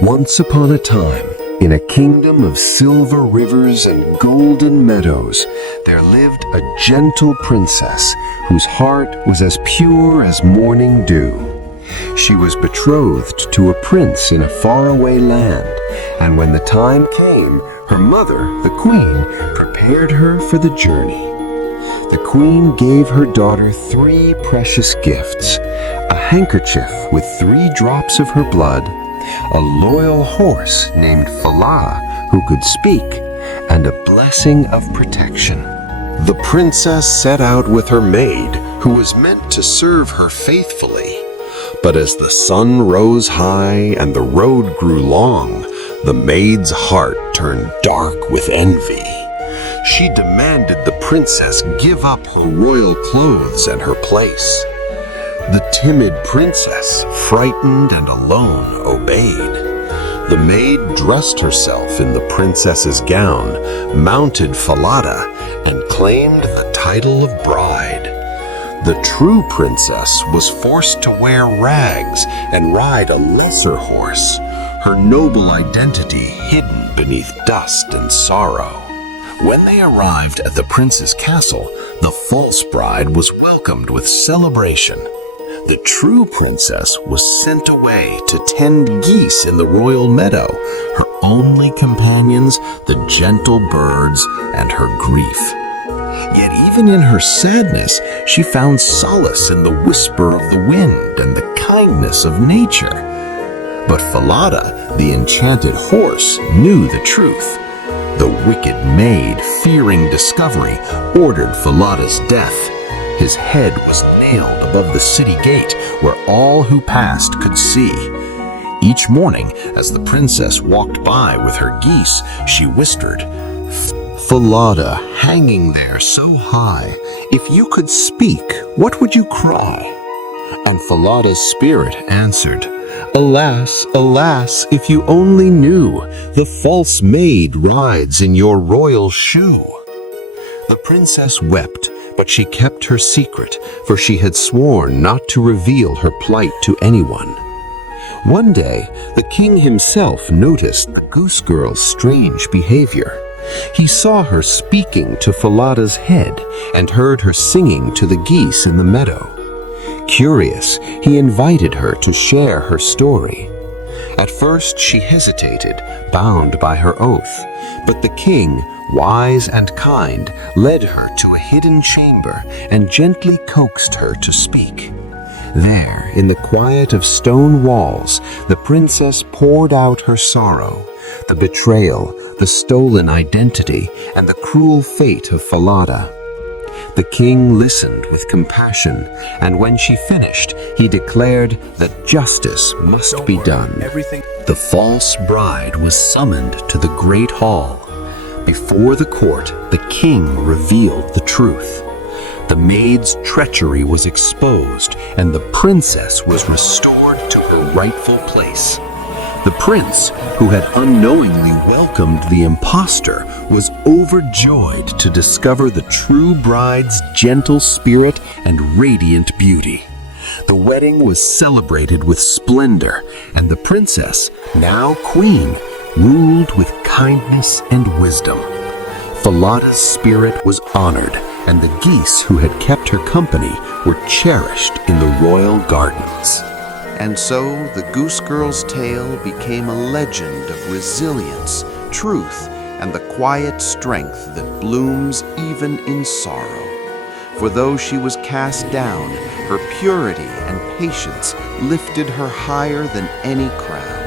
Once upon a time, in a kingdom of silver rivers and golden meadows, there lived a gentle princess whose heart was as pure as morning dew. She was betrothed to a prince in a faraway land, and when the time came, her mother, the queen, prepared her for the journey. The queen gave her daughter 3 precious gifts: a handkerchief with 3 drops of her blood, a loyal horse named Falada who could speak, and a blessing of protection. The princess set out with her maid, who was meant to serve her faithfully. But as the sun rose high and the road grew long, the maid's heart turned dark with envy. She demanded the princess give up her royal clothes and her place. The timid princess, frightened and alone, obeyed. The maid dressed herself in the princess's gown, mounted Falada, and claimed the title of bride. The true princess was forced to wear rags and ride a lesser horse, her noble identity hidden beneath dust and sorrow. When they arrived at the prince's castle, the false bride was welcomed with celebration. The true princess was sent away to tend geese in the royal meadow, her only companions the gentle birds and her grief. Yet even in her sadness, she found solace in the whisper of the wind and the kindness of nature. But Falada, the enchanted horse, knew the truth. The wicked maid, fearing discovery, ordered Falada's death. His head was nailed above the city gate, where all who passed could see. Each morning, as the princess walked by with her geese, she whispered, "Falada, hanging there so high, if you could speak, what would you cry?" And Falada's spirit answered, "Alas, alas, if you only knew, the false maid rides in your royal shoe." The princess wept, but she kept her secret, for she had sworn not to reveal her plight to anyone. One day, the king himself noticed the goose girl's strange behavior. He saw her speaking to Falada's head and heard her singing to the geese in the meadow. Curious, he invited her to share her story. At first she hesitated, bound by her oath, but the king, wise and kind, led her to a hidden chamber and gently coaxed her to speak. There, in the quiet of stone walls, the princess poured out her sorrow, the betrayal, the stolen identity, and the cruel fate of Falada. The king listened with compassion, and when she finished, he declared that justice must be done. The false bride was summoned to the great hall. Before the court, the king revealed the truth. The maid's treachery was exposed, and the princess was restored to her rightful place. The prince, who had unknowingly welcomed the impostor, was overjoyed to discover the true bride's gentle spirit and radiant beauty. The wedding was celebrated with splendor, and the princess, now queen, ruled with kindness and wisdom. Falada's spirit was honored, and the geese who had kept her company were cherished in the royal gardens. And so the Goose Girl's tale became a legend of resilience, truth, and the quiet strength that blooms even in sorrow. For though she was cast down, her purity and patience lifted her higher than any crown.